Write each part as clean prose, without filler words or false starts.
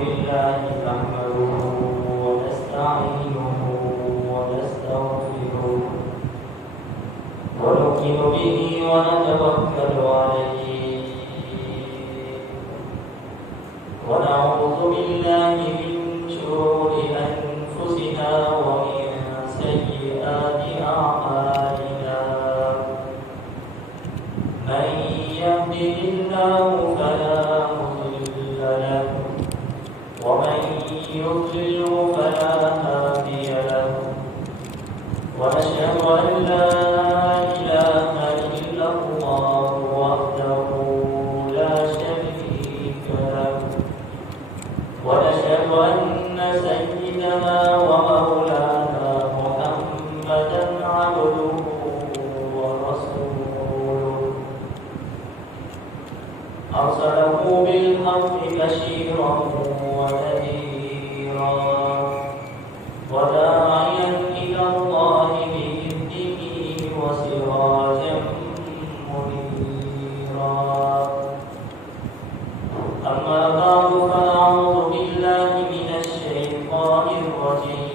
لله نحمده ونستعينه ونستغفره ونؤمن به ونتوكل عليه ونعوذ بالله من شرور أنفسنا ومن سيئات أعمالنا من يهده الله فلا مضل له ومن يضلل فلا هادي له ونشهد أن لا إله إلا الله وحده لا شريك له ونشهد أن سيدنا ومولانا محمدا عبده ورسوله أرسله بالحق بشيرا ونذيرا وداعيا إلى الله بإذنه وسراجا منيرا أما بعد فأعوذ بالله من الشيطان الرجيم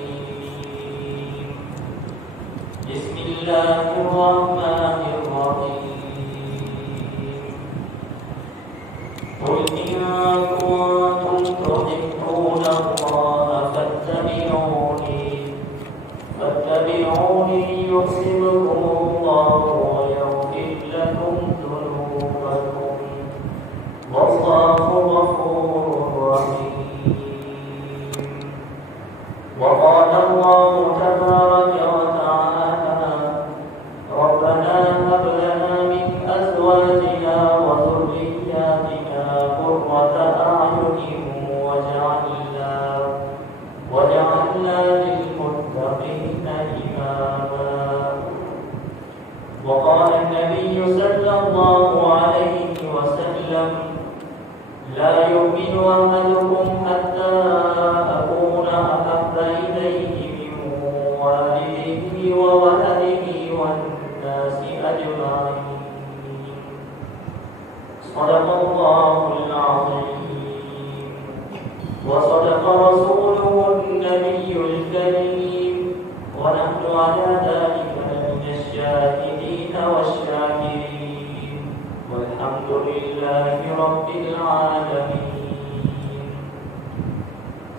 بسم الله الرحمن الرحيم قل إن كنتم تحبون الله فاتبعوني يحببكم الله ويغفر لكم ذنوبكم والله غفور رحيم وقال الله تبارك وتعالى ربنا هب لنا من أزواجنا وذرياتنا قرة أعين وجعلنا للمتقين إماما وقال النبي صلى الله عليه وسلم لا يؤمن أحدكم حتى أكون أحب إليه من والده وولده والناس أجمعين صدق الله العظيم وصدق رسوله النبي الكريم ونحن على ذلك من الشاهدين والشاكرين والحمد لله رب العالمين.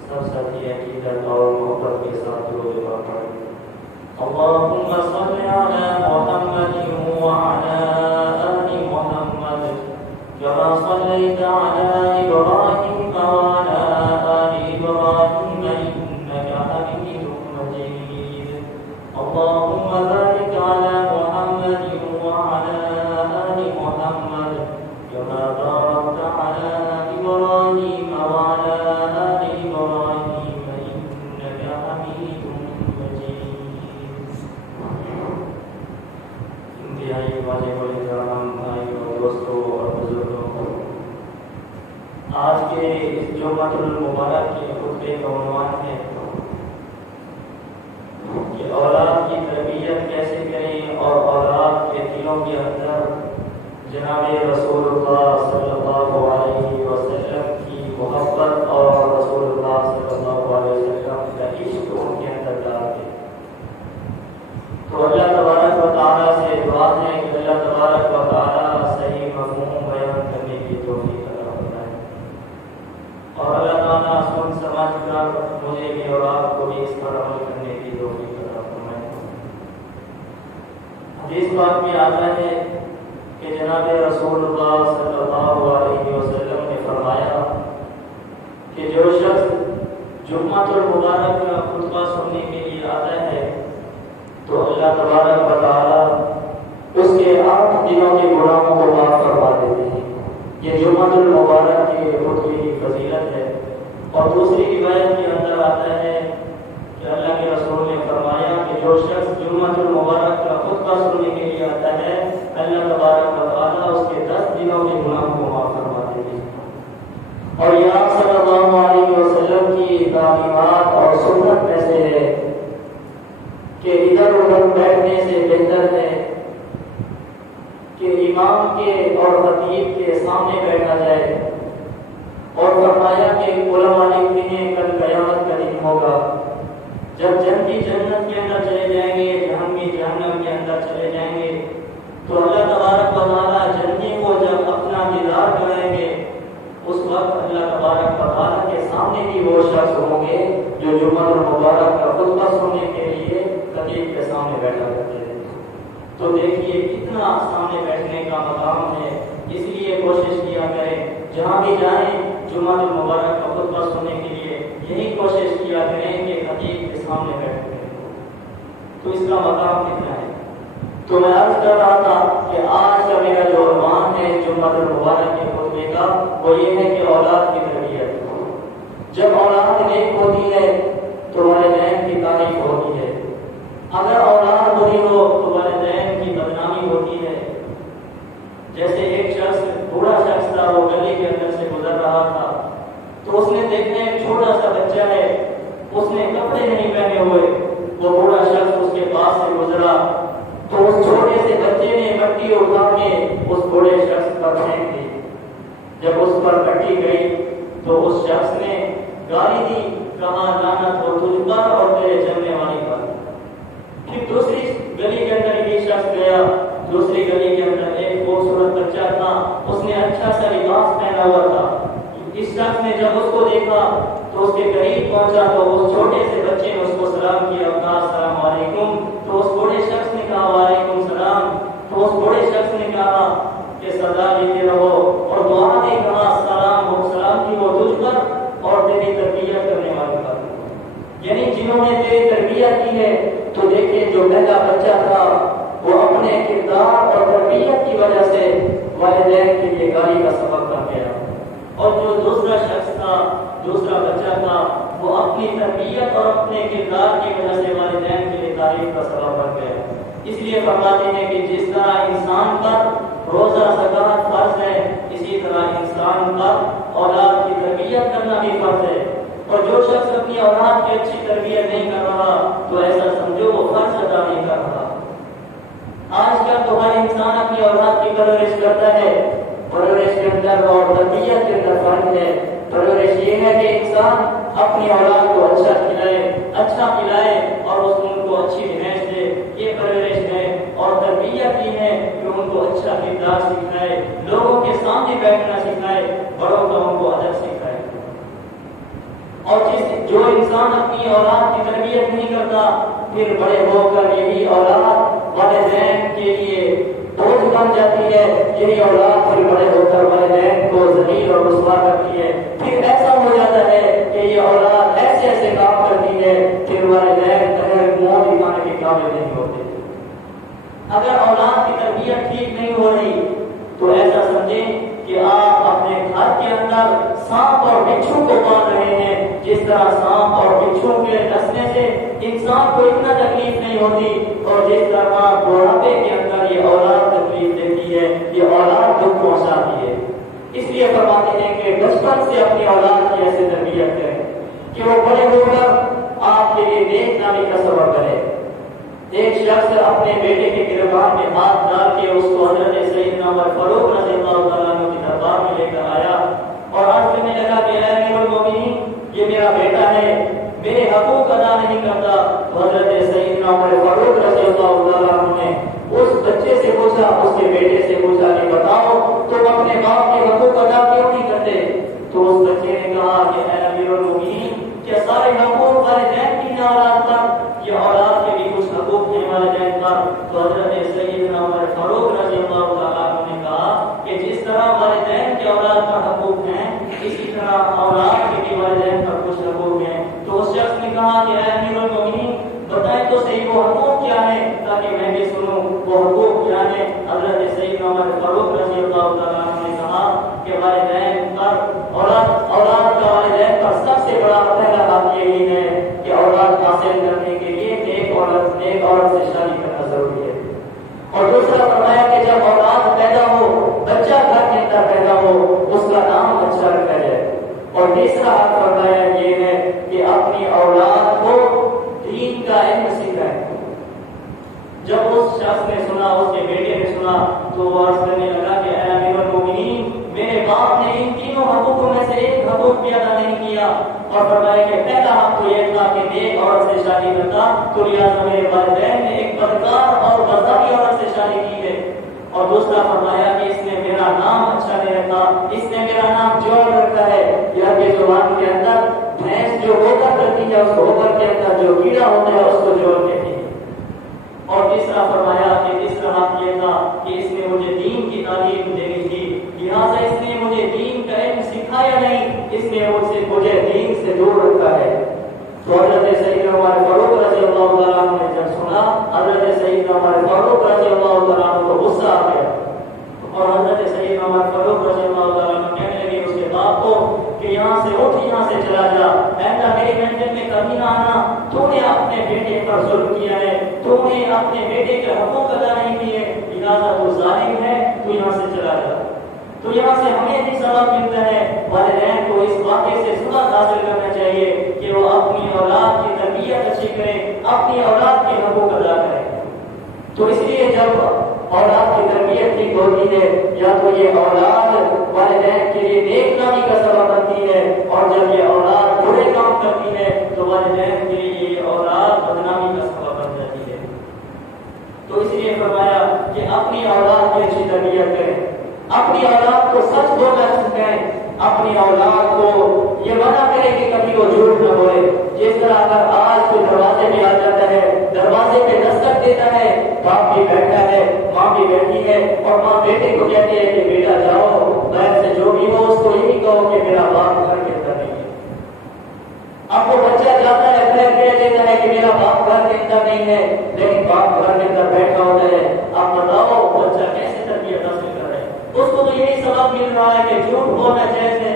سب ساتھی عقیدت اور محبت کے ساتھ درود پڑھیں. اللهم صل على محمد وعلى آل محمد كما صليت على إبراهيم وعلى آل إبراهيم إنك حميد مجيد. اللهم بارك على محمد وعلى آل محمد كما باركت على إبراهيم وعلى آل إبراهيم إنك حميد مجيد. انتہائی واجب الاحترام بھائیوں اور دوستوں اور بزرگوں، آج کے اس جمعۃ المبارک کے خطبے کا عنوان ہے کہ اولاد کی تربیت کیسے کریں اور اولاد کے دلوں کے اندر جناب رسول اللہ صلی اللہ علیہ وسلم کی محبت اور رسول اللہ صلی اللہ علیہ وسلم کا عشق ان کے اندر ڈال دیں. تو اللہ تبارک و تعالیٰ سے دعا ہے کہ اللہ تبارک و تعالیٰ صحیح مفہوم بیان کرنے کی توفیق عطا فرمائے اور اللہ تعالیٰ سن سمجھ کر مجھے بھی اور آپ کو بھی اس پر عمل کرنے کی توفیق عطا فرمائے. حدیث پاک میں آتا ہے کہ جناب رسول اللہ صلی اللہ علیہ وسلم نے فرمایا کہ جو شخص جمعۃ المبارک کا خطبہ سننے کے لیے آتا ہے تو اللہ تبارک و تعالیٰ اس کے 8 دنوں کے گناہوں کو معاف فرما دیتے ہیں. یہ جمعۃ المبارک کے خطبے کی فضیلت ہے. اور دوسری روایت کے اندر آتا ہے کہ اللہ کے رسول نے فرمایا کہ جو شخص جمعۃ المبارک کا خطبہ سننے کے لیے آتا ہے اللہ تبارک و تعالیٰ اس کے 10 دنوں کے گناہوں کو معاف فرما دیتے ہیں. اور یہ صلی اللہ علیہ وسلم کی تعلیمات اور سنت میں سے ہے کہ ادھر ادھر بیٹھنے سے بہتر ہے کہ امام کے اور خطیب کے سامنے بیٹھا جائے. اور فرمایا کہ علماء نے جب جنتی جنت کے اندر چلے جائیں گے، جہنمی جہنم کے اندر چلے جائیں گے، تو اللہ تبارک و تعالیٰ جنتی کو جب اپنا دیدار کریں گے، اس وقت اللہ تبارک و تعالیٰ کے سامنے بھی وہ شخص ہوں گے جو جمعہ المبارک کا خطبہ سننے کے لیے خطیب کے سامنے بیٹھا کرتے ہیں۔ تو دیکھیے کتنا سامنے بیٹھنے کا مقام ہے، اس لیے کوشش کیا کریں جہاں بھی جائیں جمعہ المبارک کا خطبہ سننے کے لیے یہی کوشش کیا کریں کہ خطیب کے سامنے بیٹھ کریں۔ تو اس کا مقام کتنا ہے؟ تو میں عرض کر رہا تھا کہ آج کا میرا جو عنوان ہے جمعہ المبارک کے خطبے کا وہ یہ ہے کہ اولاد کی تربیت۔ جب اولاد نیک ہوتی ہے تو والدین کی تعریف ہوتی ہے، اگر اولاد بری ہو تو والدین کی بدنامی ہوتی ہے۔ جیسے ایک شخص بوڑھا شخص تھا، وہ گلی کے اندر سے گزر رہا تھا، تو اس نے دیکھا ایک چھوٹا سا بچہ ہے، اس نے کپڑے نہیں پہنے ہوئے، وہ بوڑھا شخص اس کے پاس سے گزرا تو اس چھوٹے سے بچے نے مٹی اٹھا کے اس بوڑھے شخص پر پھینک دی۔ جب اس پر پٹی گئی تو اس شخص نے گالی دی، کہا لعنت ہو تجھ پر اور تیرے جمنے والی پر۔ پھر دوسری گلی کے اندر یہ شخص گیا، دوسری گلی کے اندر ایک خوبصورت بچہ تھا، اس نے اچھا سا لباس پہنا ہوا تھا۔ اس شخص نے جب اس کو دیکھا تو اس کے قریب پہنچا تو اس چھوٹے سے بچے نے اس کو سلام کیا، کہا السلام علیکم، تو اس بوڑھے شخص نے کہا وعلیکم السلام، تو اس بوڑھے شخص نے کہا کہ سدا لیتے رہو، اور دعا نے کہا سلام کی وہ تجھ پر اور تیری تربیت کرنے والے پر، یعنی جنہوں نے تیری تربیت کی ہے۔ تو دیکھیں جو پہلا بچہ تھا وہ اپنے کردار اور تربیت کی وجہ سے والدین کے لیے گالی کا سبب بن گیا، اور جو دوسرا شخص تھا، دوسرا بچہ تھا، وہ اپنی تربیت اور اپنے کردار کی وجہ سے والدین کے لیے تعریف کا سبب بن گیا۔ اس لیے فرماتے ہیں کہ جس طرح انسان پر روزہ زکوٰۃ فرض ہے، اسی طرح انسان پر اولاد کی تربیت کرنا بھی فرض ہے، اور جو شخص اپنی اولاد کی اچھی تربیت نہیں کر رہا تو ایسا سمجھو وہ فرض ادا نہیں کر رہا۔ آج کل تو ہر انسان اپنی اولاد کی پرورش کرتا ہے، پرورش کے اندر اور تربیت کے اندر فرق ہے۔ پرورش یہ ہے کہ انسان اپنی اولاد کو اچھا کھلائے، اچھا پلائے اور اس ان کو اچھی رہائش دے، یہ پرورش ہے۔ اور تربیت یہ ہے کہ ان کو اچھا کردار سکھائے، لوگوں کے سامنے بیٹھنا سکھائے، بڑوں کا ان کو ادب سکھائے۔ اور جو انسان اپنی اولاد کی تربیت نہیں کرتا، پھر بڑے ہو کر یہی اولاد والدین کے لیے بوجھ بن جاتی ہے، یہی اولاد پھر بڑے ہو کر والدین کو ذلیل اور رسوا کرتی ہے۔ پھر ایسا ہو جاتا ہے کہ یہ اولاد ایسے ایسے کام کرتی ہے، پھر والدین منہ دکھانے کے قابل نہیں ہوتے۔ اگر اولاد کی تربیت ٹھیک نہیں ہو رہی تو ایسا سمجھیں کہ آپ اپنے گھر کے اندر سانپ اور بچھو کو پال رہے ہیں۔ جس طرح سانپ اور بچھو کے ڈسنے سے انسان کو اتنا تکلیف نہیں ہوتی، اور جس طرح بڑھاپے کے اندر یہ اولاد تکلیف دیتی ہے، یہ اولاد دکھ پہنچاتی ہے۔ اس لیے فرماتے ہیں کہ بچپن سے اپنی اولاد کی ایسے تربیت کریں کہ وہ بڑے ہو کر آپ کے لیے نیک نامی کا سبب بنے۔ ایک شخص اپنے بیٹے کے گریبان میں ہاتھ ڈال کے اس کو حضرت سیدنا عمر فاروق رضی اللہ تعالیٰ عنہ کی دربار میں لے کر آیا اور عرض کرنے لگا کہ اے امیر المومنین، یہ میرا بیٹا ہے، میرے حقوق ادا نہیں کرتا۔ تو حضرت سیدنا عمر فاروق رضی اللہ تعالیٰ عنہ نے اس بچے سے پوچھا، اس کے بیٹے سے پوچھا کہ بتاؤ تم اپنے باپ کے حقوق ادا کیوں نہیں کرتے؟ تو اس بچے نے کہا کہ اے امیر المومنین، کیا سارے حقوق والدین کی اولاد پر؟ یہ اولاد کے بھی کچھ حقوق ہیں والدین پر۔ تو حضرت سیدنا عمر فاروق رضی اللہ تعالیٰ عنہ نے کہا کہ جس طرح والدین کے اولاد پر حقوق ہیں، اسی طرح اولاد کے بھی والدین پر کچھ حقوق ہیں۔ تو اس شخص نے کہا کہ اے امیر المومنین، بتائیں تو صحیح وہ حقوق کیا ہیں تاکہ میں بھی سنوں، وہ حقوق کیا ہیں؟ حضرت سیدنا عمر فاروق رضی اللہ تعالیٰ عنہ نے کہا کہ والدین پر اولاد کا والدین پر سب سے بڑا پہلا حق یہی ہے کہ اولاد حاصل کرنے کے لیے نیک عورت سے شادی کرنا ضروری ہے۔ اور دوسرا فرمایا کہ جب اولاد پیدا ہو، بچہ گھر کے اندر پیدا ہو، اس کا نام اچھا رکھا جائے۔ اور تیسرا حق فرمایا یہ ہے کہ اپنی اولاد کو دین کا علم سکھائے۔ جب اس شخص نے سنا، اس کے بیٹے نے سنا، تو وہ عرض کرنے لگا کہ اے امیر المومنین، میرے باپ نے ان تینوں حقوقوں میں سے ایک حقوق بھی ادا ادا نہیں کیا اور فرمایا کہ پہلا حق تو یہ تھا کہ نیک عورت سے شادی کرتا، تو لہٰذا میرے والدین نے ایک بدکار اور غضبی عورت سے شادی کی ہے۔ اور دوسرا فرمایا کہ اس نے میرا نام اچھا نہیں رکھا، اس نے میرا نام جوڑ رکھا ہے، یہ کہ زبان کے اندر بھینس جو ہوکر کرتی ہے اس ہوکر کے اندر جو کیڑا ہوتا ہے اس کو جوڑ کہتی ہے۔ اور تیسرا فرمایا کہ تیسرا حق یہ تھا کہ اس نے مجھے دین کی تعلیم دینی تھی، لہٰذا اس نے مجھے دین کا علم سکھایا نہیں، اس نے مجھے دین سے دور رکھا ہے۔ تو حضرت سیدنا عمر فاروق رضی اللہ تعالیٰ عنہ نے جب سنا، حضرت سیدنا عمر فاروق رضی اللہ تعالیٰ عنہ کو غصہ آ گیا اور حضرت سیدنا عمر فاروق رضی اللہ تعالیٰ عنہ کہنے لگے اس کے باپ کو کہ یہاں سے اٹھ، یہاں سے چلا جا، ایسا میری منزل میں کبھی نہ آنا، تو نے اپنے بیٹے پر ظلم کیا ہے، تو نے اپنے بیٹے کے حقوق ادا نہیں کیے، لہٰذا وہ ظالم ہے، تو یہاں سے چلا جا۔ تو یہاں سے ہمیں بھی سبق ملتا ہے والدین کو اس واقعے سے سبق حاصل کرنا چاہیے کہ وہ اپنی اولاد کی تربیت اچھی کریں، اپنی اولاد کے حقوق ادا کریں۔ تو اس لیے جب اولاد کی تربیت ٹھیک ہوتی ہے یا تو یہ اولاد والدین کے لیے نیک کامی کا سبب بنتی ہے، اور جب یہ اولاد برے کام کرتی ہے تو والدین کے لیے یہ اولاد بدنامی کا سبب بن جاتی ہے۔ تو اس لیے فرمایا کہ اپنی اولاد کی اچھی تربیت کریں، اپنی اولاد کو سچ بولنا سکھائیں، اپنی اولاد کو یہ منع کریں کہ کبھی وہ جھوٹ نہ بولے۔ جس طرح اگر آج کوئی دروازے میں آ جاتا ہے، دروازے پہ دستک دیتا ہے، باپ بھی بیٹھا ہے، ماں بھی بیٹھی ہے، اور ماں بیٹے کو کہتے ہیں کہ بیٹا جاؤ، غیر سے جو بھی ہو اس کو یہی کہو کہ میرا باپ گھر کے اندر نہیں ہے۔ اب وہ بچہ جاتا ہے، گھر کہہ دیتا ہے کہ میرا باپ گھر کے اندر نہیں ہے، لیکن باپ گھر کے اندر بیٹھا ہوتا ہے۔ اب بتاؤ بچہ کیسے تربیت حاصل کر رہا ہے؟ اس کو تو یہی سبق مل رہا ہے کہ جھوٹ بولنا جائز ہے،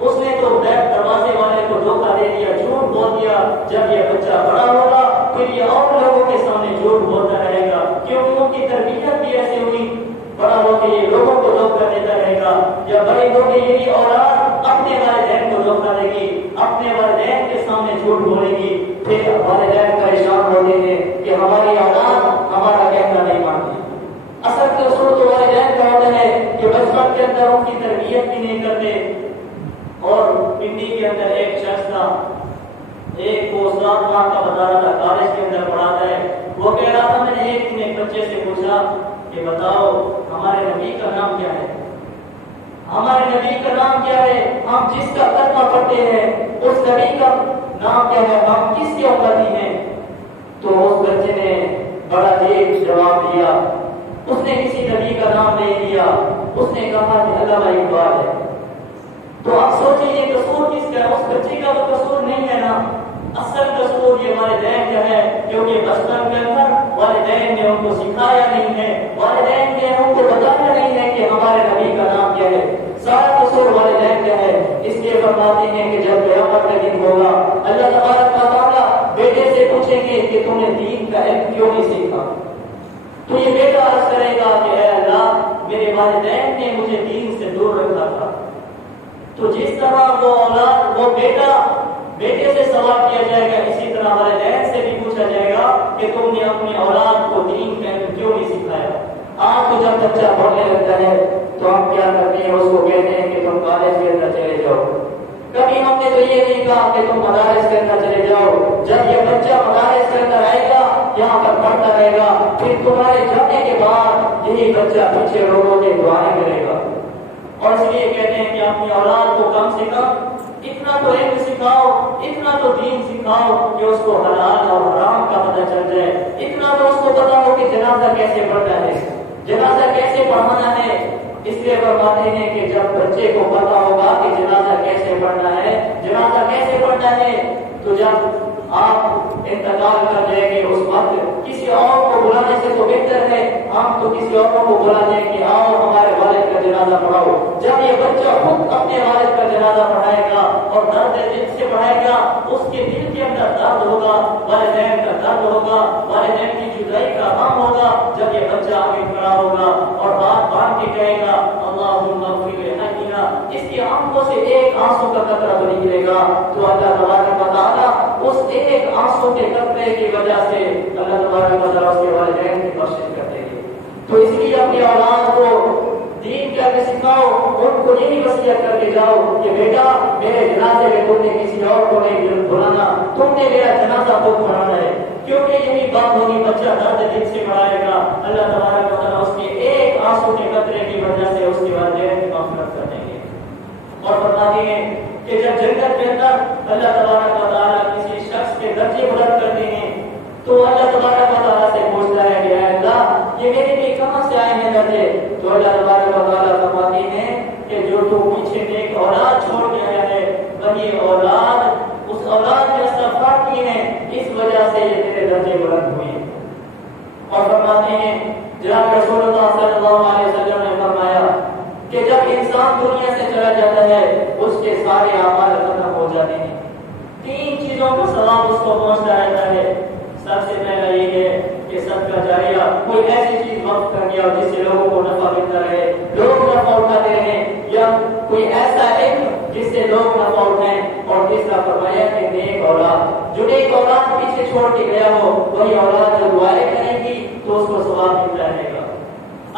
اس نے تو دروازے والے کو دھوکہ دے دیا، جھوٹ بول دیا۔ جب یہ بچہ بڑا ہوگا پھر یہ اور لوگوں کے سامنے جھوٹ بولتا رہے گا، کیونکہ ان کی تربیت بھی ایسی ہوئی، بڑا ہو کے یہ لوگوں کو دھوکہ دیتا رہے گا۔ یا بڑے ہو کے یہی اولاد اپنے والدین کو دھوکہ دے گی، اپنے والدین کے سامنے جھوٹ بولے گی، پھر والدین پریشان ہوتے ہیں کہ ہماری اولاد ہمارا کہنا نہیں مانتی۔ اصل قصور تو والدین کا ہوتا ہے کہ بچپن کے اندر ان کی تربیت بھی نہیں کرتے۔ اور پنڈی کے اندر ایک شخص تھا، ایک کو استاد وہاں کا بتا رہا تھا، کالج کے اندر پڑھاتا ہے، وہ کہہ رہا تھا میں نے ایک دن ایک بچے سے پوچھا کہ بتاؤ ہمارے نبی کا نام کیا ہے، ہمارے نبی کا نام کیا ہے، ہم جس کا کلمہ پڑھتے ہیں اس نبی کا نام کیا ہے، ہم کس کے امتی ہیں؟ تو اس بچے نے بڑا عجیب جواب دیا، اس نے کسی نبی کا نام نہیں لیا، اس نے کہا کہ علامہ اقبال ہے۔ تو آپ سوچیں یہ قصور کس کا ہے؟ اس بچے کا وہ قصور نہیں ہے نا، اصل قصور یہ والدین کا ہے، کیونکہ بچپن کے اندر والدین نے ان کو سکھایا نہیں ہے، والدین نے ان کو بتایا نہیں ہے کہ ہمارے نبی کا نام کیا ہے، سارا قصور والدین کا ہے۔ اس لیے فرماتے ہیں کہ جب قیامت کا دن ہوگا اللہ تبارک و تعالیٰ بیٹے سے پوچھیں گے کہ تم نے دین کا علم کیوں نہیں سیکھا؟ تو یہ بیٹا عرض کرے گا کہ اے اللہ میرے والدین نے مجھے دین سے دور رکھا تھا۔ تو جس طرح وہ اولاد وہ بیٹے سے سوال کیا جائے گا، اسی طرح والدین سے بھی پوچھا جائے گا کہ تم نے اپنی اولاد کو دین کا علم کیوں نہیں سکھایا؟ آج تو جب بچہ پڑھنے لگتا ہے تو ہم کیا کرتے ہیں، اس کو کہتے ہیں کہ تم کالج کے اندر چلے جاؤ۔ کبھی ہم نے تو یہ نہیں کہا کہ تم مدارس کے اندر چلے جاؤ۔ جب یہ بچہ مدارس کے اندر آئے گا یہاں پر پڑھتا رہے گا، پھر تمہارے جانے کے بعد یہی بچہ پیچھے لوگوں کے دعائیں کرے گا۔ اور اس لیے کہتے ہیں کہ اپنی اولاد کو کم سے کم اتنا تو علم سکھاؤ، اتنا تو دین سکھاؤ کہ اس کو حلال اور حرام کا پتہ چل جائے، اتنا تو اس کو پتا ہو کہ جنازہ کیسے پڑھنا ہے، جنازہ کیسے پڑھانا ہے۔ اس لیے فرماتے ہیں کہ جب بچے کو پتا ہوگا کہ جنازہ کیسے پڑھنا ہے، جنازہ کیسے پڑھنا ہے، تو جب آپ انتقال کر جائیں گے اس وقت کسی اور کو بلانے سے تو بہتر ہے ہم تو کسی اور کو بلا دیں کہ آؤ ہمارے والد کا جنازہ پڑھاؤ۔ جب یہ بچہ خود اپنے والد کا جنازہ پڑھائے گا اور درد دل سے پڑھائے گا، اس کے دل کے اندر درد ہوگا، والدین کا درد ہوگا، والدین کی جدائی کا غم ہوگا۔ جب یہ بچہ آگے کھڑا ہوگا اور ہاتھ باندھ کے کہے گا اللہم اغفر لحینا، اس کی آنکھوں سے ایک آنسو کا قطرہ تو نکلے گا، تو اللہ تبارک و تعالیٰ اس ایک آنسو کے قطرے کی وجہ سے اللہ تبارک و تعالیٰ اس کے والدین کی بخشش کرتے ہیں۔ تو اس لیے اپنی اولاد کو دین کا بھی سکھاؤ، ان کو یہی وصیت کر کے جاؤ کہ بیٹا میرے جنازے میں تم نے کسی اور کو نہیں بلانا، تم نے میرا جنازہ خود پڑھانا ہے، کیونکہ یہی بات ہوگی بچہ درد دل سے بڑھائے گا، اللہ تبارک و تعالیٰ اس کے ایک آنسو کے قطرے کی وجہ سے اس کے والدین کی مغفرت کر دیں گے۔ اور فرماتے ہیں کہ جب جنت کے اندر اللہ تبارک و تعالیٰ کسی شخص کے درجے بلند کر دیں گے تو اللہ تبارک و تعالیٰ سے پوچھتا ہے کہ اے اللہ یہ میرے لیے کہاں سے آئے ہیں درجے؟ تو اللہ تبارک و تعالیٰ فرماتے ہیں کہ جو تو پیچھے ایک اولاد چھوڑ کے آیا ہے، وہی اولاد اس اولاد میں استغفار کی ہے، اس وجہ سے یہ تیرے درجے بلند ہوئے۔ اور فرماتے ہیں جناب رسول اللہ صلی اللہ علیہ وسلم نے فرمایا کہ جب انسان دنیا سے چلا جاتا ہے اس کے سارے اعمال ختم ہو جاتے ہیں، تین چیزوں کا ثواب اس کو پہنچتا رہتا ہے۔ سب سے پہلا یہ ہے کہ صدقہ جاریہ، کوئی ایسی چیز وقف کر دیا جس سے لوگوں کو نفع ملتا رہے، لوگ نفع اٹھاتے رہیں، یا کوئی ایسا علم جس سے لوگ نفع اٹھائیں۔ اور تیسرا فرمایا کہ نیک اولاد، جو نیک اولاد پیچھے چھوڑ کے گیا ہو وہی اولاد جو دعائیں کرے گی تو اس کو ثواب ملتا رہے گا،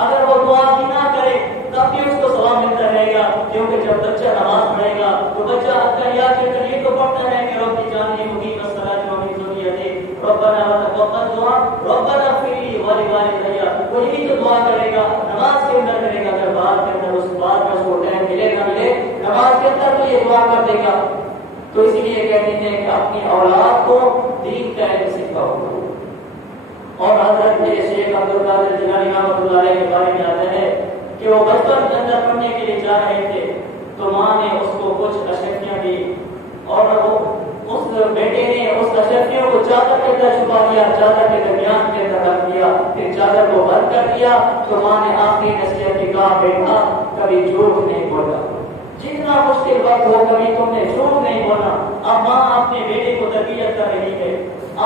اگر وہ دعا بھی نہ کرے تب بھی اس کو ثواب ملتا رہے گا، کیونکہ جب بچہ نماز پڑھے گا تو بچہ اتحیات کے ذریعے تو پڑھتا رہے گا رب جاننی مقیم الصلاۃ و من ذریتی ربنا وتقبل دعا ربنا اغفر لي ولوالدي، وہ یہی تو دعا کرے گا، نماز کے اندر کرے گا، اگر بعد کے اندر اس بات میں اس کو ٹائم ملے نہ ملے نماز کے اندر تو یہ دعا کر دے گا۔ تو اسی لیے کہتے ہیں کہ اپنی اولاد کو دین کا علم سکھاؤ۔ اور حضرت شیخ عبدالقادر جیلانی رحمۃ اللہ علیہ کے بارے میں آتا ہے کہ وہ بچپن کے اندر پڑھنے کے لیے جا رہے تھے تو ماں نے اس کو کچھ اشرفیاں دی اور وہ اس بیٹے نے اس اشرفیوں کو چادر کے اندر چھپا دیا، چادر کے درمیان کے اندر رکھ دیا، پھر چادر کو بند کر دیا تو ماں نے آخری نصیحت کی کہا بیٹا کبھی جھوٹ نہیں بولا، جتنا مشکل وقت ہو کبھی تم نے جھوٹ نہیں بولا۔ اب ماں اپنے بیٹے کو تربیت کر رہی ہے،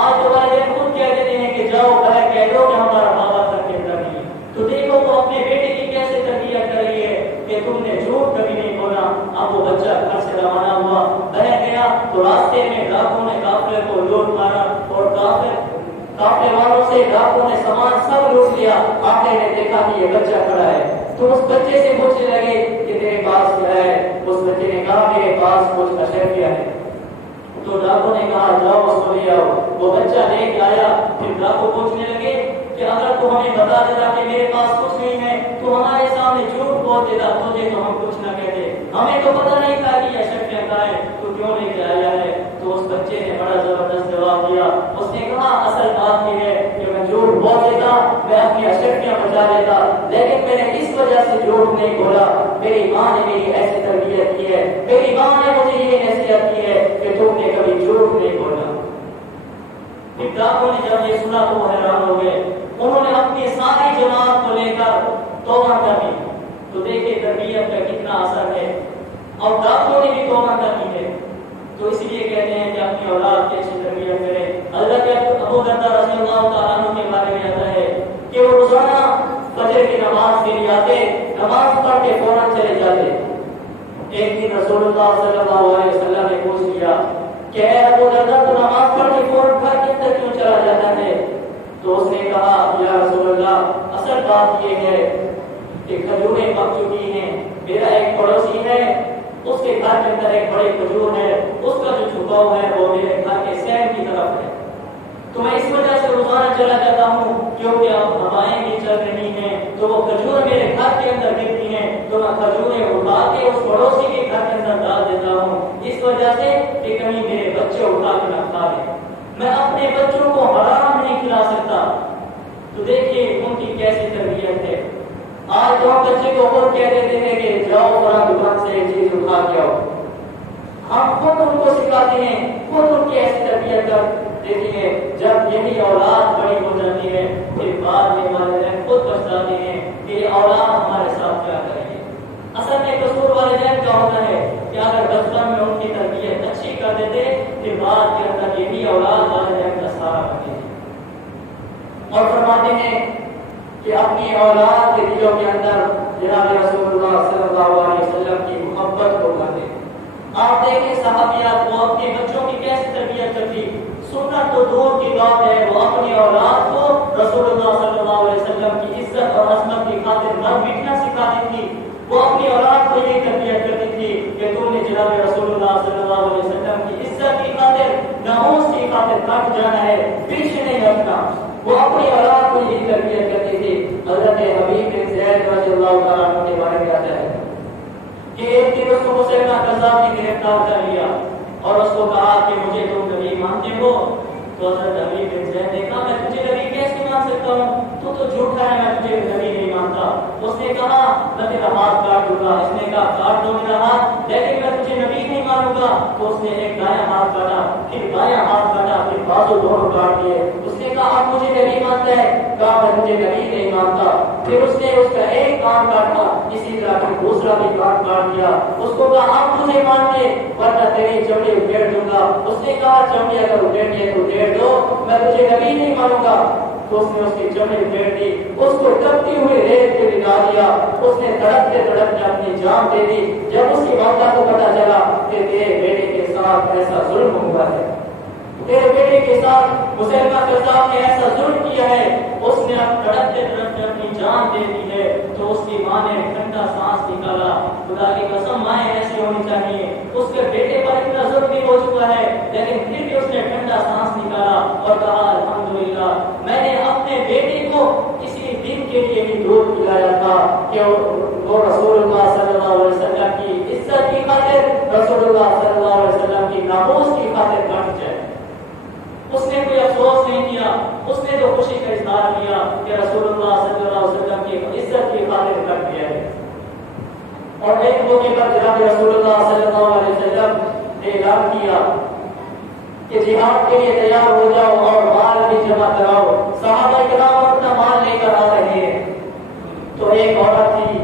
آج تو والدین خود کہہ دیتے ہیں کہ جاؤ باہر کہہ دو کہ ہمارا ماں باپ تک کے اندر نہیں، تو دیکھو وہ اپنے بیٹے کی کیسے تربیت کر رہی ہے کہ تم نے جھوٹ کبھی نہیں بولا۔ اب وہ بچہ گھر سے روانہ ہوا، باہر گیا تو راستے میں ڈاکوں نے قافلے کو لوٹ مارا اور قافلے والوں سے ڈاکوں نے سامان سب لوٹ لیا۔ قافلے نے دیکھا کہ یہ بچہ کھڑا ہے تو اس بچے سے پوچھنے لگے کہ تیرے پاس کیا ہے؟ اس بچے نے کہا میرے پاس کچھ اشرفیاں ہیں۔ تو ڈاکوں نے کہا جاؤ اس کو لے آؤ، وہ بچہ لے کے آیا۔ پھر ڈاکو پوچھنے لگے کہ اگر تو ہمیں بتا دیتا کہ میرے پاس کچھ نہیں ہے تو ہمارے سامنے جھوٹ بول دیتا، تجھے تو ہم کچھ نہ کہتے، ہمیں تو پتہ نہیں تھا کہ یہ اشرفیاں کہاں ہے، تو کیوں لے کے آیا ہے؟ تو اس بچے نے بڑا زبردست جواب دیا، اس نے کہا اصل بات یہ ہے کہ میں جھوٹ بول دیتا، میں اپنی اشرفیاں بچا لیتا، لیکن میں نے اس وجہ سے جھوٹ نہیں بولا، میری ماں نے میری ایسی تربیت کی ہے، میری ماں نے مجھے یہ نصیحت کی ہے کہ تم نے کبھی جھوٹ نہیں بولا۔ پھر ڈاکوں نے جب یہ سنا تو وہ حیران ہو گئے، انہوں نے اپنی ساری جماعت کو لے کر توبہ کر لی۔ تو دیکھیں تربیت کا کتنا اثر ہے، اور ڈاکوں نے بھی توبہ کر لی ہے۔ تو اس لیے کہتے ہیں کہ اپنی اولاد کی اچھی تربیت کریں۔ حضرت ابو درداء رضی اللہ تعالیٰ عنہ کے بارے میں آتا ہے کہ وہ روزانہ فجر کی نماز کے لیے آتے، نماز پڑھ کے فوراً چلے جاتے۔ ایک دن رسول اللہ صلی اللہ علیہ وسلم نے پوچھ لیا کہ اے ابو درداء تو نماز پڑھ کے فوراً گھر کے اندر کیوں چلا جاتا ہے؟ تو اس نے کہا یا رسول اللہ اصل بات یہ ہے کہ کھجوریں پک چکی ہیں، میرا ایک پڑوسی ہے اس کے گھر کے اندر ایک بڑے کھجور ہے، اس کا جو چھپاؤ ہے وہ میرے گھر کے سین کی طرف ہے، تو میں اس وجہ سے روزانہ چلا جاتا ہوں کیونکہ اب ہوائیں بھی چل رہی ہیں تو وہ کھجور میرے گھر کے اندر گرتی ہیں تو میں کھجوریں اٹھا کے اس پڑوسی کے گھر کے اندر ڈال دیتا ہوں، اس وجہ سے کہ کہیں میرے بچے اٹھا کے نہ کھا لیں۔ میں اپنے بچوں کو حرام نہیں کھلا سکتا۔ تو دیکھیے ان کی کیسی تربیت ہے۔ آج تو ہم بچے کو خود کہہ دیتے ہیں کہ جاؤ فلاں دکان سے یہ چیز اٹھا کے آؤ، ہم خود ان کو سکھاتے ہیں، خود ان کی ایسی تربیت کر دیتی ہے۔ جب یہی اولاد بڑی ہو جاتی ہے پھر بعد میں والدین خود پچھتاتے ہیں کہ یہ اولاد ہمارے ساتھ کیا کرے گی۔ اصل میں قصور والدین کا ہوتا ہے کہ اگر بچپن میں ان کی تربیت اچھی کر دیتے پھر بعد کے اندر یہی اولاد والدین کا سہارا بنے گی۔ اور فرماتے ہیں کہ اپنی اولاد کے دلوں کے اندر جناب رسول اللہ صلی اللہ علیہ وسلم کی محبت کو کر دیں۔ آپ دیکھیں صحابیات وہ اپنے بچوں کی کیسی تربیت کرتی، سنت تو دور کی بات ہے، وہ اپنی اولاد کو رسول اللہ صلی اللہ علیہ وسلم کی عزت اور عظمت کی خاطر نہ مٹنا سکھاتی تھی، وسلم کی عزت کی خاطر ناموس کی خاطر کٹ جانا ہے، پیچھے نہیں ہٹنا۔ وہ اپنی اولاد کو یہی تربیت کرتی تھی۔ حضرت حبیب بن زید رضی اللہ تعالیٰ عنہ کے بارے میں آتا ہے کہ ایک دن اس کو مسلمہ قذاب نے گرفتار کر لیا اور اس کو کہا کہ مجھے تم نبی مانتے ہو؟ تو حضرت حبیب بن زید نے کہا میں تجھے نبی کیسے مان سکتا ہوں، تو جھوٹا ہے، میں تجھے نبی نہیں مانتا۔ اس نے کہا میں تیرا ہاتھ کاٹ دوں گا۔ اس نے کہا کاٹ دو میرا ہاتھ، لیکن میں تجھے نبی نہیں مانوں گا۔ تو اس نے ایک دایاں ہاتھ کاٹا، پھر بایاں ہاتھ کاٹا، پھر بازو دونوں کاٹ دیے۔ اس نے کہا آپ مجھے نبی مانتا ہے؟ کہا میں تجھے نبی نہیں مانتا۔ پھر اس نے اس کا ایک کان کاٹا، اسی طرح پھر دوسرا بھی کان کاٹ دیا۔ اس کو کہا آپ مجھے مان لے ورنہ تیری چمڑی ادھیڑ دوں گا۔ اس نے کہا چمڑی اگر ادھیڑنی ہے تو ادھیڑ دو، میں تجھے نبی نہیں مانوں گا۔ تو اس نے اس کی چمڑی پھیر دی، اس کو تپتی ہوئی ریت پہ لٹا دیا۔ اس نے تڑپتے تڑپتے اپنی جان دے دی۔ جب اس کی والدہ کو پتا چلا کہ تیرے بیٹے کے ساتھ ایسا ظلم ہوا ہے، تیرے بیٹے کے ساتھ مسلمہ قذاب نے ایسا ظلم کیا ہے، اس نے اب تڑپتے تڑپتے اپنی جان دے دی ہے، تو اس کی ماں نے ٹھنڈا سانس نکالا۔ خدا کی قسم مائیں ایسی ہونی چاہیے۔ اس کے بیٹے پر اتنا ظلم بھی ہو چکا ہے، لیکن پھر بھی اس نے ٹھنڈا سانس نکالا اور کہا الحمدللہ میں نے اپنے بیٹے کو کسی دن کے لیے بھی دودھ پلایا تھا کہ وہ رسول اللہ صلی اللہ علیہ وسلم کی عزت کی خاطر، رسول اللہ صلی اللہ علیہ وسلم کی ناموس کی خاطر کٹ جائے۔ اس نے کوئی افسوس نہیں کیا، اس نے تو خوشی کا اظہار کیا کہ رسول اللہ صلی اللہ علیہ وسلم کی عزت کی خاطر کٹ گیا ہے۔ اور ایک موقع پر جناب رسول اللہ صلی اللہ علیہ وسلم نے اعلان کیا کہ جہاد کے لیے تیار ہو جاؤ اور مال بھی جمع کراؤ۔ صحابہ کرام اپنا مال لے کر آ رہے ہیں، تو ایک عورت تھی،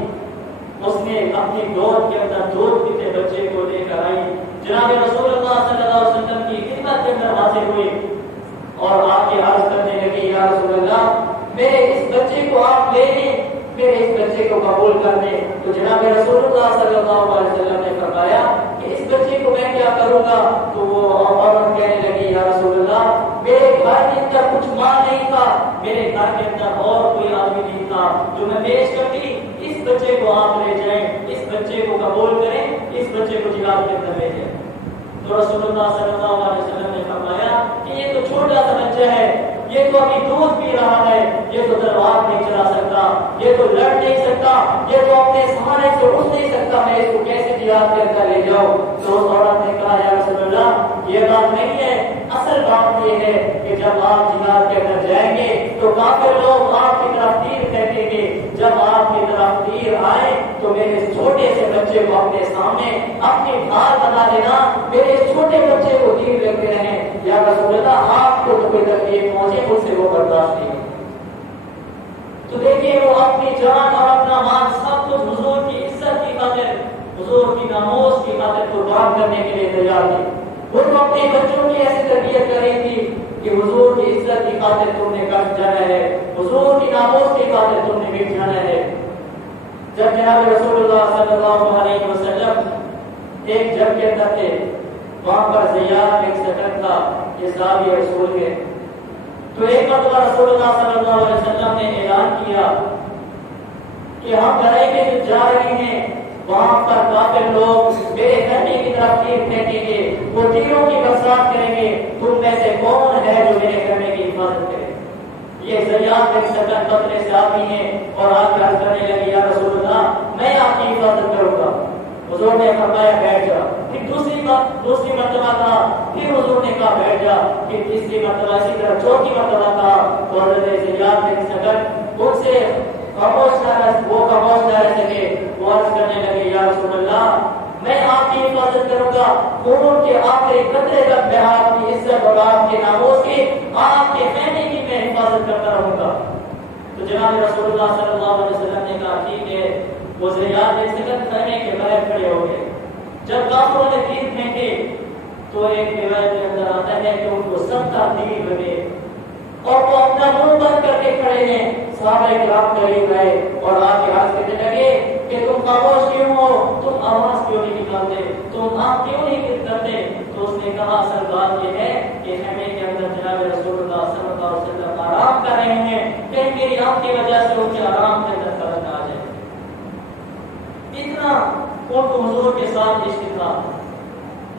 اس نے اپنی گود کے اندر دودھ پیتے بچے کو لے کر آئی، جناب رسول اللہ صلی اللہ علیہ وسلم کی خدمت کے اندر حاضر ہوئی اور آ کے عرض کرنے لگی یا رسول اللہ میرے اس بچے کو آپ لے لیں، میرے اس بچے کو قبول کر لیں۔ تو جناب رسول اللہ صلی اللہ علیہ وسلم نے فرمایا کہ اس بچے کو میں کیا کروں گا؟ تو وہ عورت کہنے لگی یا رسول اللہ میرے گھر کے اندر کچھ مال نہیں تھا، میرے گھر کے اندر اور کوئی آدمی نہیں تھا جو میں پیش کرتی، اس بچے کو آپ لے جائیں، اس بچے کو قبول کریں، اس بچے کو جہاد کے اندر لے جائیں۔ تو رسول اللہ صلی اللہ علیہ وسلم نے فرمایا کہ یہ تو چھوٹا سا بچہ ہے، یہ تو ابھی دودھ پی رہا ہے، یہ تو تلوار نہیں چلا سکتا، یہ تو لڑ نہیں سکتا، یہ تو اپنے سہارے سے اٹھ نہیں سکتا، میں اس کو کیسے جہاد کے اندر لے جاؤں؟ تو اس عورت نے کہا یا رسول اللہ یہ بات نہیں ہے، اصل بات یہ ہے کہ جب آپ جہاد کے اندر جائیں گے تو کافر لوگ آپ کی طرف تیر پھینکیں گے، جب آپ کی طرف تیر آئے تو میرے اس چھوٹے سے بچے کو اپنے سامنے اپنی ڈھال بنا دینا، میرے اس چھوٹے بچے کو تیر لگتے رہیں، یا رسول اللہ آپ کو تو کوئی تکلیف پہنچے مجھ سے وہ برداشت نہیں۔ تو دیکھیے وہ اپنی جان اور اپنا مال سب کچھ حضور کی عزت کی خاطر، حضور کی ناموس کی خاطر قربان کرنے کے لیے تیار تھی۔ وہ تو اپنے بچوں کی ایسی تربیت کر رہی تھی کہ حضور کی عزت کی خاطر تم نے کٹ جانا ہے، حضور کی ناموس کی خاطر تم نے مٹ جانا ہے۔ جب جناب رسول اللہ صلی اللہ علیہ وسلم ایک جنگ کے اندر تھے، وہاں پر زیاد ایک سکن تھا، یہ صحابی رسول کے، تو ایک مرتبہ رسول اللہ صلی اللہ علیہ وسلم نے اعلان کیا کہ ہم لڑائی میں جو جا رہے ہیں وہاں پر کافر لوگ میرے گھرنے کی طرف تیر پھینکیں گے، وہ تیروں کی برسات کریں گے، تم میں سے کون ہے جو میرے گھرنے کی حفاظت کرے؟ یہ زیاد بن سکن قطرے سے آتی ہیں اور آ کر عرض کرنے لگی یا رسول اللہ میں آپ کی حفاظت کروں گا۔ حضور نے فرمایا بیٹھ جا، پھر دوسری مرتبہ کہا، پھر حضور نے کہا بیٹھ جا، پھر تیسری مرتبہ، اسی طرح چوتھی مرتبہ کہا، تو حضرت زیاد بن سکن ان سے خاموش نہ رہ سکے، وہ عرض کرنے لگے یا رسول اللہ میں آپ کی حفاظت کروں گا، خون کے آخری قطرے تک میں آپ کی عزت اور آپ کے ناموس کی، آپ کے خیمے کی میں حفاظت کرتا رہوں گا۔ تو جناب رسول اللہ صلی اللہ علیہ وسلم نے کہا ٹھیک ہے۔ وہ زیاد بن سکن خیمے کے باہر کھڑے ہو گئے، جب کافروں نے تیر پھینکے تو ایک روایت کے اندر آتا ہے کہ ان کو 70 تیر لگے اور وہ اپنا منہ بند کر کے کھڑے ہیں۔ صحابہ کرام قریب گئے اور آ کے عرض کرنے لگے کہ تم خاموش کیوں ہو، تم آواز کیوں نہیں نکالتے، تم آنکھ کیوں نہیں کرتے؟ تو اس نے کہا اصل بات یہ ہے کہ خیمے کے اندر جناب رسول اللہ صلی اللہ علیہ وسلم آرام کر رہے ہیں، کہیں میری آنکھ کی وجہ سے ان کے آرام کے اندر فرق آ جائے۔ اتنا ان کو حضور کے ساتھ عشق تھا۔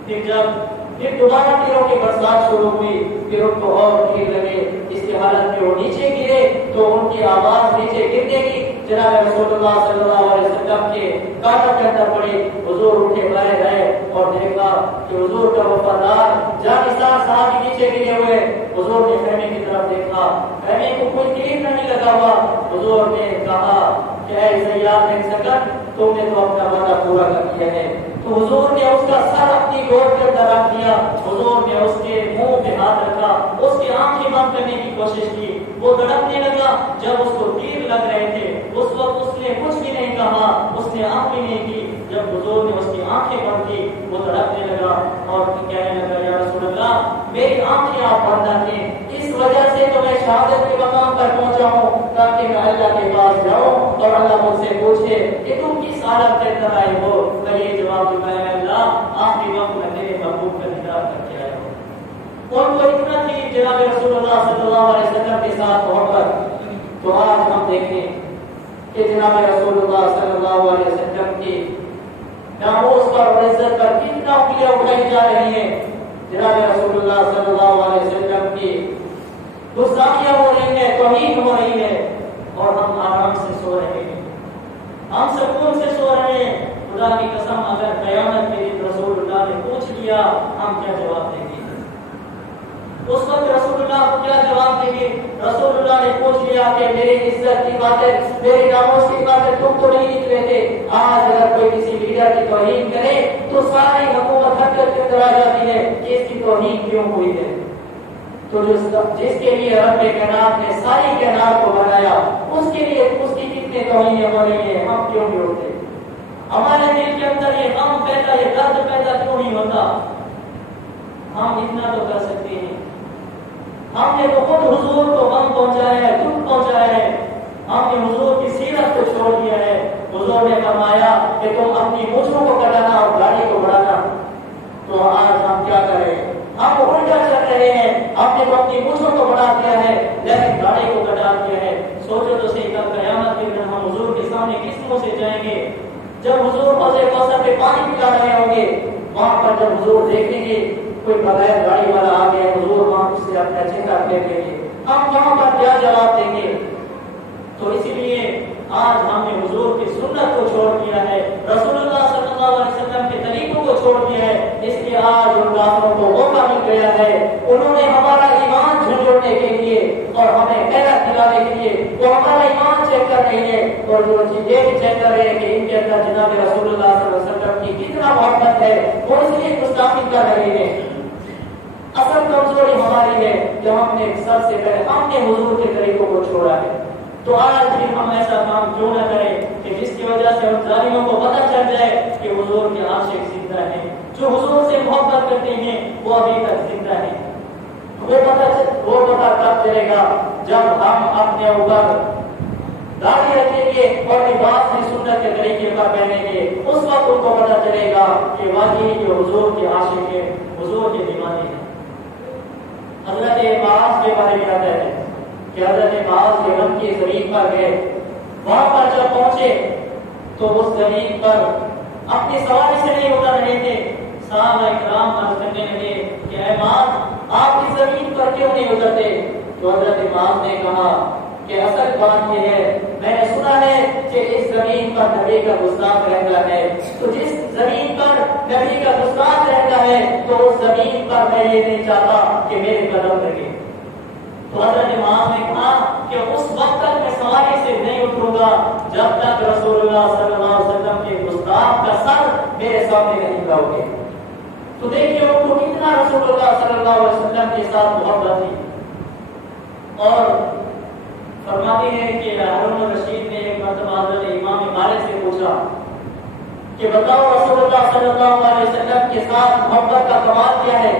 پھر جب پھر دوبارہ تیروں کی برسات شروع ہوئی، پھر ان کو اور تیر لگے، اس کی حالت میں وہ نیچے گرے تو ان کی آواز نیچے گرنے کی جناب رسول اللہ صلی اللہ علیہ وسلم کے کانوں کے اندر پڑی۔ حضور اٹھے کھڑے رہے اور دیکھا کہ حضور کا وفادار جانثار صحابی نیچے گرے ہوئے۔ حضور نے خیمے کی طرف دیکھا، خیمے کو کوئی تیر نہیں لگا ہوا۔ حضور نے کہا کہ اے سیاد بن سکن، تم نے تو اپنا وعدہ پورا کر دیا ہے۔ تو حضور نے اس کا سر اپنی گود کے اندر رکھ دیا، حضور نے اس کے منہ پہ ہاتھ رکھا، اس کی آنکھیں بند کرنے کی کوشش کی، وہ تڑپنے لگا۔ جب اس کو تیر لگ رہے تھے اس وقت اس نے کچھ بھی نہیں کہا، اس نے آنکھ بھی نہیں کی۔ جب حضور نے اس کی آنکھیں بند کی وہ تڑپنے لگا اور کہنے لگا یا رسول اللہ میری آنکھیں آپ بند رکھیں، اس وجہ سے تو میں شہادت کے مقام پر پہنچا ہوں تاکہ میں اللہ کے پاس جاؤں اور اللہ مجھ سے پوچھے کہ تم کس حالت کے اندر آئے ہو، میں یہ جواب دوں میں اللہ آخری وقت میں تیرے محبوب کا دیدار کر کے آیا ہوں۔ ان کو اتنا تھی جناب رسول اللہ صلی اللہ علیہ وسلم کے ساتھ محبت۔ تو آج ہم دیکھیں کہ جناب رسول اللہ صلی اللہ علیہ وسلم کی ناموس پر اور عزت پر کتنا انگلیاں اٹھائی جا رہی ہیں۔ جناب رسول اللہ صلی اللہ علیہ وسلم کی گستاخیاں ہو رہی ہیں، توہین ہو رہی ہے اور ہم آرام سے سو رہے ہیں، ہم سکون سے سو رہے ہیں۔ خدا کی قسم اگر قیامت کے دن رسول اللہ نے پوچھ لیا ہم کیا جواب دیں گے؟ اس وقت رسول اللہ کو کیا جواب دیں گے؟ رسول اللہ نے پوچھ لیا کہ میری عزت کی باتیں، میری ناموس کی باتیں تم تو نہیں لکھ رہے تھے، آج اگر کوئی کسی لیڈر کی توہین کرے تو ساری حکومت حرکت کے اندر آ جاتی ہے کہ اس کی توہین کیوں ہوئی ہے۔ تو جس کے لیے رب کائنات نے ساری کائنات کو بنایا اس کے لیے اس کی کتنے توہینیں ہو رہی ہیں، ہم کیوں نہیں ہوتے؟ ہمارے دل کے اندر یہ غم پیدا، یہ درد پیدا کیوں نہیں ہوتا؟ ہم اتنا تو کر سکتے ہیں، ہم نے تو خود حضور کو غم پہنچایا ہے، دکھ پہنچایا ہے، ہم نے حضور کی سیرت کو چھوڑ دیا ہے۔ حضور نے فرمایا کہ تم اپنی مونچھوں کو کٹانا اور داڑھی کو بڑھانا، تو آج ہم کیا کریں؟ ہم الٹا چل رہے ہیں، ہم نے تو اپنی مونچھوں کو بڑھا دیا ہے لیکن داڑھی کو کٹا دیا ہے۔ سوچو تو صحیح کل قیامت کے دن ہم حضور کے سامنے کس منہ سے جائیں گے؟ جب حضور حوض کوثر پہ پانی پلا رہے ہوں گے، وہاں پر جب حضور دیکھیں گے کوئی بغیر داڑھی والا آ گیا، حضور وہاں اس سے اپنا چہرہ پھیر لیں گے، ہم وہاں پر کیا جواب دیں گے؟ تو اسی لیے آج ہم نے حضور کی سنت کو چھوڑ دیا ہے، رسول اللہ صلی اللہ علیہ وسلم کے طریقوں کو چھوڑ دیا ہے، اس لیے آج ان کافروں کو موقع مل گیا ہے، انہوں نے ہمارا ایمان جھنجھوڑنے کے لیے اور ہمیں غیرت دلانے کے لیے وہ ہمارا ایمان چیک کر رہے ہیں اور جو یہ بھی چیک کر رہے ہیں کہ ان کے اندر جناب رسول اللہ صلی اللہ علیہ وسلم کی کتنا محبت ہے، وہ اس لیے گستاخی کر رہے ہیں۔ اصل کمزوری ہماری ہے کہ ہم نے سب سے پہلے ہم نے حضور کے طریقوں کو چھوڑا ہے۔ تو آج بھی ہم ایسا کام کیوں نہ کریں کہ جس کی وجہ سے ان ظالموں کو پتہ چل جائے کہ حضور کے عاشق زندہ ہیں، جو حضور سے محبت کرتے ہیں وہ ابھی تک زندہ ہیں۔ وہ پتہ کب چلے گا جب ہم اپنے اوپر داڑھی رکھیں گے اور لباس بھی سنت کے طریقے پر پہنیں گے، اس وقت ان کو پتہ چلے گا کہ واقعی جو حضور کے عاشق ہیں، حضور کے دیوانے ہیں۔ حضرت معاذ کے بارے میں آتا ہے کہ حضرت معاذ کے غم کی زمین پر گئے، وہاں پر جب پہنچے تو اس زمین پر اپنی سواری سے نہیں اتر رہے تھے۔ صحابہ کرام عرض کرنے لگے کہ اے معاذ آپ اس زمین پر کیوں نہیں اترتے؟ تو حضرت معاذ نے کہا کہ اصل بات یہ ہے میں نے سنا ہے کہ اس زمین پر نبی کا گستاخ رہتا ہے، تو جس زمین پر نبی کا گستاخ رہتا ہے تو اس زمین پر میں یہ نہیں چاہتا کہ میرے قدم لگے۔ تو حضرت معاذ نے کہا کہ اس وقت تک میں سواری سے نہیں اٹھوں گا جب تک رسول اللہ صلی اللہ علیہ وسلم کے گستاخ کا سر میرے سامنے نہیں لاؤ گے۔ تو دیکھیے ان کو کتنا رسول اللہ صلی اللہ علیہ وسلم کے ساتھ محبت تھی۔ اور فرماتے ہیں کہ ہارون الرشید نے ایک مرتبہ حضرت امام مالک سے پوچھا کہ بتاؤ رسول اللہ صلی اللہ علیہ وسلم کے ساتھ محبت کا کمال کیا ہے؟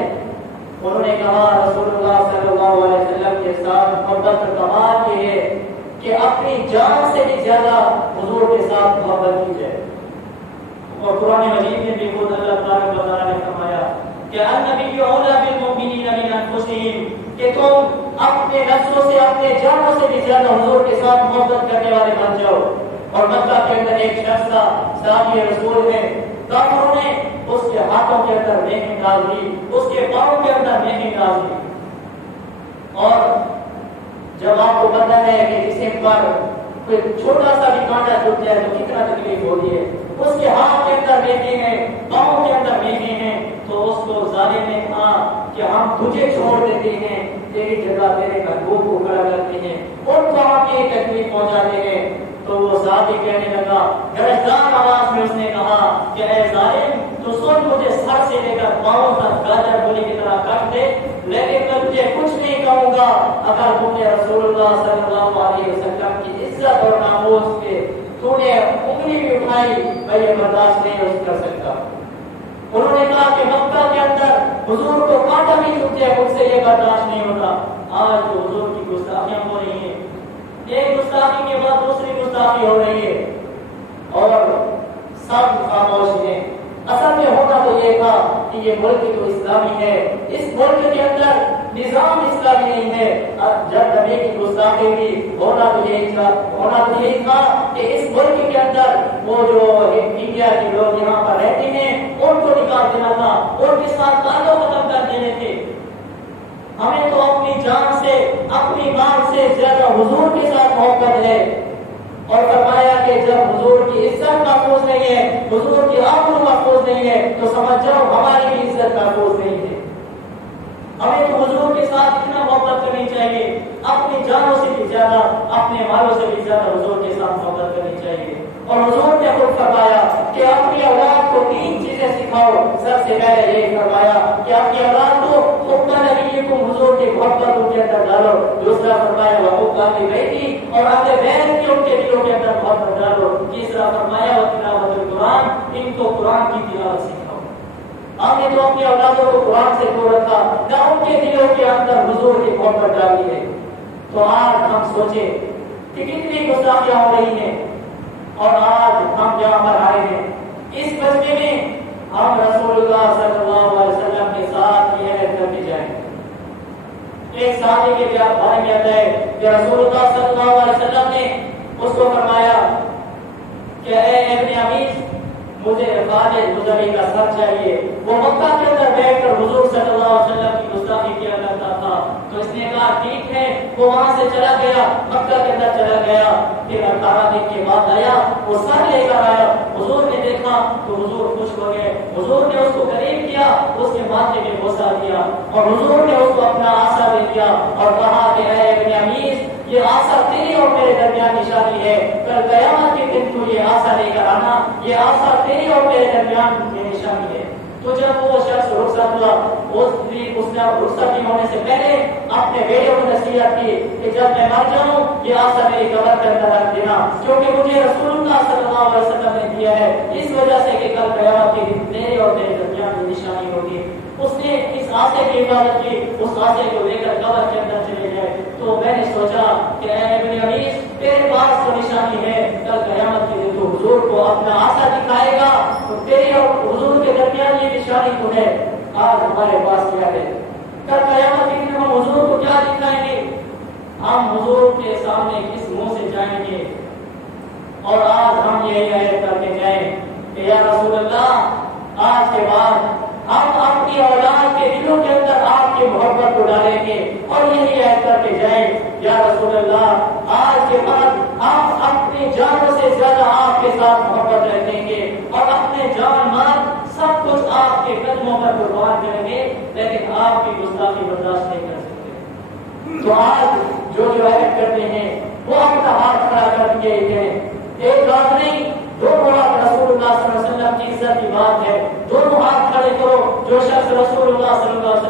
انہوں نے کہا رسول اللہ صلی اللہ علیہ وسلم کے ساتھ محبت کا کمال یہ ہے کہ اپنی جان سے بھی زیادہ حضور کے ساتھ محبت کی جائے۔ اور قرآن مجید میں بھی خود اللہ تبارک و تعالیٰ نے فرمایا کہ النبی اولیٰ بالمؤمنین من انفسہم، کہ تم اپنے نفسوں سے اپنے جانوں سے بھی زیادہ حضور کے ساتھ محبت کرنے والے بن جاؤ۔ اور مکہ کے اندر ایک شخص تھا، صحابی رسول ہے، کافروں نے اس کے ہاتھوں کے اندر میخیں ڈال دی، اس کے پاؤں کے اندر میخیں ڈال دی۔ اور جب آپ کو پتہ ہے کہ جسم پر کوئی چھوٹا سا بھی کانٹا چھوٹ جائے تو کتنا تکلیف ہوتی ہے، اس کے ہاتھ کے اندر میخیں ہیں، پاؤں کے اندر میخیں ہیں، تو اس کو ظالم نے کہا کہ ہم تجھے چھوڑ دیتے ہیں، تیری جگہ تیرے محبوب کو کھڑا کرتے ہیں، ان کو ہم یہ تکلیف پہنچاتے ہیں۔ تو وہ صحابی کہنے لگا، گرجدار آواز میں اس نے کہا کہ اے ظالم، تو سن، مجھے سر سے لے کر پاؤں تک گاجر گولی کی طرح کاٹ دے، لیکن میں تجھے کچھ نہیں کہوں گا اگر تم نے رسول اللہ صلی اللہ علیہ وسلم کی عزت اور ناموس کے تو نے انگلی بھی اٹھائی، میں یہ برداشت نہیں کر سکتا۔ انہوں نے کہا کہ مکہ کے اندر حضور کو کانٹا بھی چھپ جائے، مجھ سے یہ برداشت نہیں ہوتا۔ آج تو حضور کی گستاخیاں ہو رہی ہیں، ایک گستاخی کے بعد دوسری گستاخی ہو رہی ہے، اور سب خاموش ہیں۔ اصل میں ہونا تو یہ تھا کہ یہ ملک تو اسلامی ہے، اس ملک کے اندر نظام اسلامی نہیں ہے۔ جب نبی کی گستاخی ہوئی، ہونا تو یہی تھا کہ اس ملک کے اندر وہ جو انڈیا کے لوگ یہاں پر رہتے ہیں ان کو نکال دینا تھا، ان کے ساتھ تعلق ختم کر دینے تھے۔ ہمیں تو اپنی جان سے، اپنی مال سے زیادہ حضور کے ساتھ محبت ہے، اور فرمایا کہ جب حضور کی عزت محفوظ نہیں ہے، حضور کی آبرو محفوظ نہیں ہے، تو سمجھ جاؤ ہماری بھی عزت محفوظ نہیں ہے۔ ہمیں تو حضور کے ساتھ اتنا محبت کرنی چاہیے، اپنی جانوں سے بھی زیادہ، اپنے مالوں سے بھی زیادہ حضور کے ساتھ محبت کرنی چاہیے۔ اور حضور نے خود فرمایا کہ اپنی اولاد کو 3 چیزیں سکھاؤ۔ سب سے پہلے یہ فرمایا کہ اپنی اولاد کو حب نبیکم، حضور کی محبت ان کے اندر ڈالو۔ دوسرا فرمایا وحب اہل بیتی، اور اہل بیت کی ان کے دلوں کے اندر محبت ڈالو۔ تیسرا فرمایا وتلاوت القرآن، ان کو قرآن کی تلاوت سکھاؤ۔ ہم نے تو اپنی اولادوں کو قرآن سے دور رکھا، نہ ان کے دلوں کے اندر حضور کی محبت ڈالی ہے۔ تو آج ہم سوچیں کہ کتنی گستاخیاں ہو رہی ہیں، اور آج ہم جہاں پر آئے ہیں اس مسجد میں ہم رسول اللہ صلی اللہ علیہ وسلم کے ساتھ یہ عہد کر کے جائیں۔ ایک صحابی کے بارے میں آتا ہے کہ رسول اللہ صلی اللہ علیہ وسلم نے اس کو فرمایا کہ اے ابن عمیس، مجھے خالد مزری کا سر چاہیے۔ وہ مکہ کے اندر بیٹھ کر حضور صلی اللہ علیہ وسلم کی گستاخی کیا کرتا تھا، تو اس نے کہا ٹھیک ہے۔ وہ وہاں سے چلا گیا، مکہ کے اندر چلا گیا، پھر 18 دن کے بعد آیا، وہ سر لے کر آیا۔ حضور نے دیکھا تو حضور خوش ہو گئے، حضور نے اس کو قریب کیا، اس کے ماتھے میں بوسہ دیا، اور حضور نے اس کو اپنا آسا دے دیا اور کہا کہ اے ابن عمیس، یہ آسا تیری اور میرے درمیان نشانی ہے، کل قیامت کے دن تو یہ آسا لے کر آنا، یہ آسا تیری اور میرے درمیان میں نشانی ہے۔ تو جب وہ شخص رخصت ہوا، اس نے رخصتی ہونے سے پہلے اپنے بیٹے کو نصیحت کی کہ جب میں مر جاؤں یہ آسا میری قبر کے اندر رکھ دینا، کیونکہ مجھے رسول اللہ صلی اللہ علیہ وسلم نے دیا ہے، اس وجہ سے کہ کل قیامت کے دن تیرے اور میرے درمیان میں نشانی ہوگی۔ اس نے اس آسے کی حفاظت کی، اس آسے کو لے کر قبر کے اندر چلے گئے۔ تو میں نے سوچا کہ اے ابن عمیس، تیرے پاس تو نشانی ہے، کل قیامت کے دن تو حضور کو اپنا آسا دکھائے گا، تو تیرے اور حضور کے درمیان یہ نشانی تو ہے۔ آج ہمارے پاس کیا ہے؟ کل قیامت کے دن ہم حضور کو کیا دکھائیں گے؟ ہم حضور کے سامنے کس منہ سے جائیں گے؟ اور آج ہم یہی عہد کر کے جائیں کہ یا رسول اللہ، آج کے بعد ہم اپنی اولاد کے دلوں کے اندر آپ کی محبت کو ڈالیں گے، اور یہی عہد کر کے جائیں یا رسول اللہ، آج کے بعد ہم اپنی جانوں سے زیادہ آپ کے ساتھ محبت رکھیں گے، اور اپنے جان مال سب کچھ آپ کے قدموں پر قربان کریں گے، لیکن آپ کی گستاخی برداشت نہیں کر سکتے۔ تو آج جو عہد کرتے ہیں وہ اپنا ہاتھ کھڑا کر کے ہیں، ایک بات نہیں، دونوں ہاتھ رسول اللہ صلی اللہ علیہ وسلم کی عزت کی بات ہے، دونوں ہاتھ کھڑے کرو۔ جو شخص رسول اللہ صلی اللہ علیہ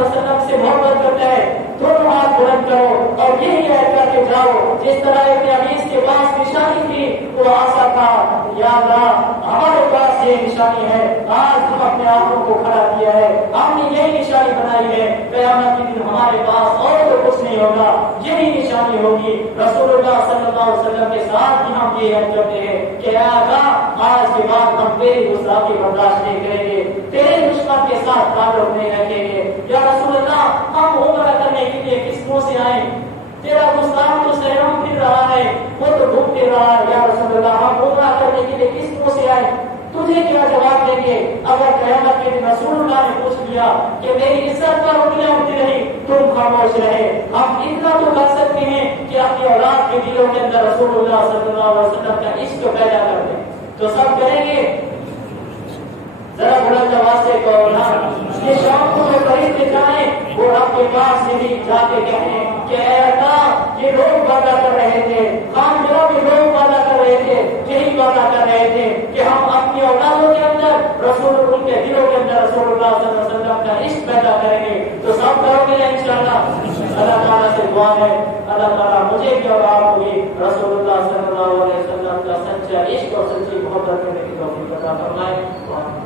وسلم سے محبت کرتا ہے، دونوں ہاتھ بلند کرو اور یہی عہد کر کے جاؤ جس طرح ابن عمیس کے پاس نشانی تھی، وہ آسا تھا، یا اللہ ہمارے پاس یہ نشانی ہے، آج ہم اپنے آنکھوں کو کھڑا کیا ہے، ہم نے یہی نشانی بنائی ہے، قیامت کے دن ہمارے پاس اور تو کچھ نہیں ہوگا، یہی نشانی ہوگی۔ رسول اللہ صلی اللہ علیہ وسلم کے ساتھ بھی ہم یہ عہد کرتے ہیں کہ اے آقا، آج کے بعد ہم تیری گستاخی برداشت نہیں کریں گے، تیرے دشمن کے ساتھ تعلق نہیں رکھیں گے۔ یا رسول اللہ، ہم عمرہ کرنے کے لیے کس منہ سے آئیں؟ تیرا گستاخ تو سیرم پھر رہا ہے، وہ تو ڈھونڈتے رہا ہے، یا رسول اللہ ہم گمراہ کرنے کے لیے کس منہ سے آئے، تجھے کیا جواب دیں گے؟ اگر قیامت کے دن رسول اللہ نے پوچھ لیا کہ میری عزت پر انگلیاں اٹھتی رہی، تم خاموش رہے، ہم اتنا تو کر سکتے ہیں کہ اپنی اولاد کے دلوں کے اندر رسول اللہ صلی اللہ علیہ وسلم کا عشق پیدا کر دیں، تو سب کریں گے؟ ذرا بلند آواز سے کہو نا، یہ شام کو جو خریدتے جائیں وہ رب کے پاس سے بھی جا کے کہیں کہ اے اللہ یہ لوگ وعدہ کر رہے تھے، خان جناب یہ لوگ وعدہ کر رہے تھے، یہی وعدہ کر رہے تھے کہ ہم اپنی اولادوں کے اندر رسول، ان کے دلوں کے اندر رسول اللہ صلی اللہ علیہ وسلم کا عشق پیدا کریں گے، تو سب کرو گے انشاءاللہ؟ اللہ تعالیٰ سے دعا ہے اللہ تعالیٰ مجھے بھی اور آپ کو بھی رسول اللہ صلی اللہ علیہ وسلم کا سچا عشق اور سچی محبت کرنے کی توفیق عطا فرمائے۔